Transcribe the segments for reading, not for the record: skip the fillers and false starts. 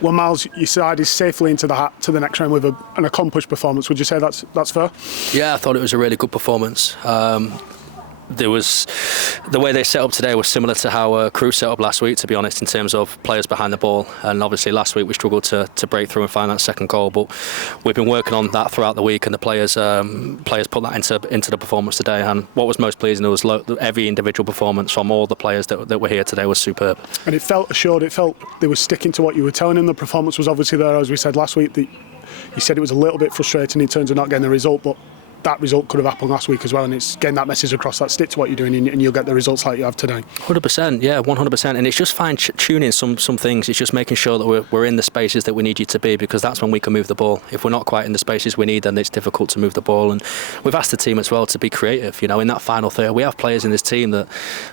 Well, Miles, your side is safely into the next round with an accomplished performance. Would you say that's fair? Yeah, I thought it was a really good performance. There was the way they set up today was similar to how Crew set up last week, to be honest, in terms of players behind the ball. And obviously last week we struggled to break through and find that second goal, but we've been working on that throughout the week, and the players put that into the performance today. And what was most pleasing was every individual performance from all the players that were here today was superb. And it felt assured. It felt they were sticking to what you were telling them. The performance was obviously there, as we said last week. You said it was a little bit frustrating in terms of not getting the result, but that result could have happened last week as well, and it's getting that message across, that stick to what you're doing and you'll get the results like you have today. 100%, yeah, 100%. And it's just fine-tuning some things. It's just making sure that we're in the spaces that we need you to be, because that's when we can move the ball. If we're not quite in the spaces we need, then it's difficult to move the ball. And we've asked the team as well to be creative. In that final third, we have players in this team that,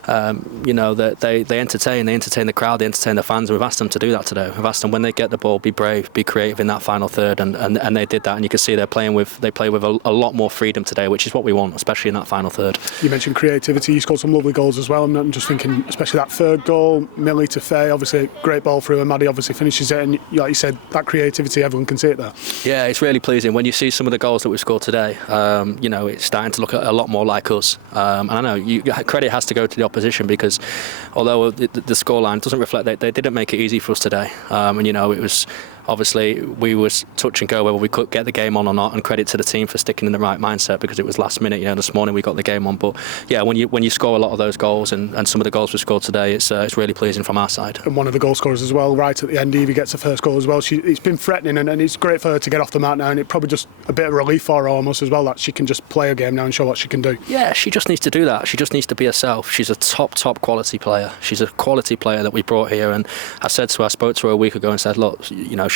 that they entertain the crowd, they entertain the fans, and we've asked them to do that today. We've asked them, when they get the ball, be brave, be creative in that final third, and they did that. And you can see they play with a lot more freedom today, which is what we want, especially in that final third. You mentioned creativity. You scored some lovely goals as well. I'm just thinking, especially that third goal, MYLES to Faye, obviously great ball through, and Maddie obviously finishes it. And like you said, that creativity, everyone can see it there. Yeah, it's really pleasing when you see some of the goals that we've scored today. It's starting to look a lot more like us. And I know credit has to go to the opposition, because although the scoreline doesn't reflect that, they didn't make it easy for us today. It was. Obviously, we was touch and go whether we could get the game on or not, and credit to the team for sticking in the right mindset, because it was last minute. This morning we got the game on, but yeah, when you score a lot of those goals and some of the goals we scored today, it's really pleasing from our side. And one of the goal scorers as well, right at the end, Evie gets the first goal as well. It's been threatening, and it's great for her to get off the mat now, and it probably just a bit of relief for her almost as well, that she can just play a game now and show what she can do. Yeah, she just needs to do that. She just needs to be herself. She's a top quality player. She's a quality player that we brought here, and I spoke to her a week ago and said, look,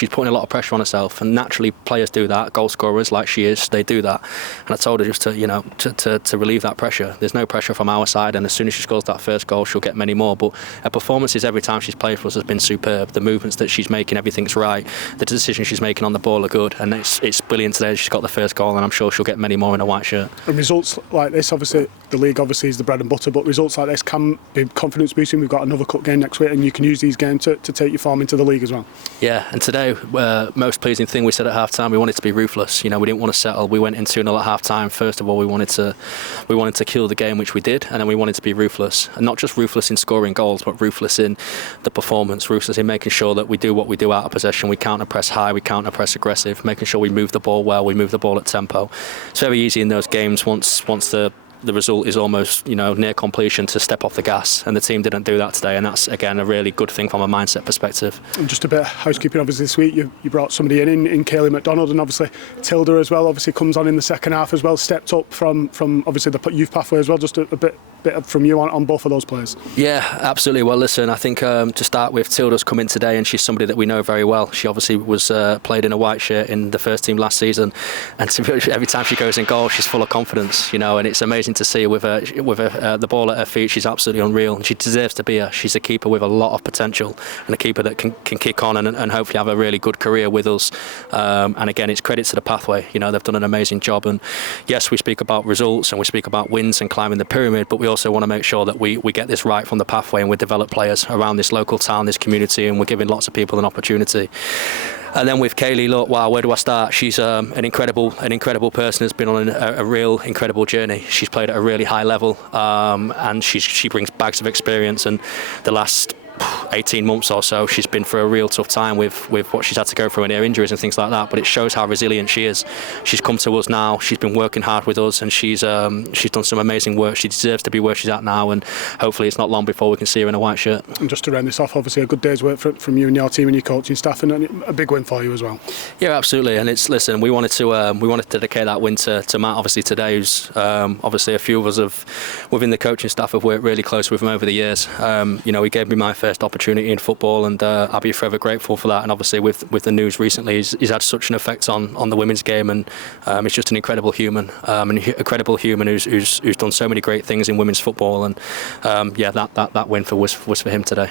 she's putting a lot of pressure on herself, and naturally players do that. Goal scorers like she is, they do that. And I told her just to relieve that pressure. There's no pressure from our side, and as soon as she scores that first goal, she'll get many more. But her performances every time she's played for us has been superb. The movements that she's making, everything's right. The decisions she's making on the ball are good, and it's brilliant today. She's got the first goal, and I'm sure she'll get many more in a white shirt. And results like this, obviously the league obviously is the bread and butter, but results like this can be confidence boosting. We've got another cup game next week, and you can use these games to take your form into the league as well. Yeah, and today most pleasing thing we said at half time, we wanted to be ruthless. We didn't want to settle. We went into 2-0 at half time. First of all, we wanted to kill the game, which we did, and then we wanted to be ruthless, and not just ruthless in scoring goals, but ruthless in the performance, ruthless in making sure that we do what we do out of possession. We counter press high, we counter press aggressive, making sure we move the ball well, we move the ball at tempo. It's very easy in those games once the result is almost near completion to step off the gas, and the team didn't do that today, and that's again a really good thing from a mindset perspective. And just a bit of housekeeping, obviously this week you brought somebody in Kaylee McDonald, and obviously Tilda as well obviously comes on in the second half as well, stepped up from obviously the youth pathway as well. Just a bit from you on both of those players. Yeah, absolutely. Well, listen, I think to start with, Tilda's come in today, and she's somebody that we know very well. She obviously was played in a white shirt in the first team last season, and every time she goes in goal, she's full of confidence, and it's amazing to see her with the ball at her feet. She's absolutely unreal, and she deserves to be here. She's a keeper with a lot of potential, and a keeper that can kick on and hopefully have a really good career with us. And again, it's credit to the pathway. They've done an amazing job, and yes, we speak about results and we speak about wins and climbing the pyramid, but we also want to make sure that we get this right from the pathway, and we develop players around this local town, this community, and we're giving lots of people an opportunity. And then with Kaylee, look, wow, where do I start? She's an incredible person, has been on a real incredible journey. She's played at a really high level, and she brings bags of experience, and the last 18 months or so she's been through a real tough time with what she's had to go through in her injuries and things like that, but it shows how resilient she is. She's come to us now, she's been working hard with us, and she's done some amazing work. She deserves to be where she's at now, and hopefully it's not long before we can see her in a white shirt. And just to round this off, obviously a good day's work from you and your team and your coaching staff, and a big win for you as well. Yeah, absolutely. And we wanted to dedicate that win to Matt, obviously today, who's obviously a few of us within the coaching staff have worked really close with him over the years. He gave me my first opportunity in football, and I'll be forever grateful for that. And obviously with the news recently, he's had such an effect on the women's game, and he's just an incredible human, who's done so many great things in women's football. And that win was for him today.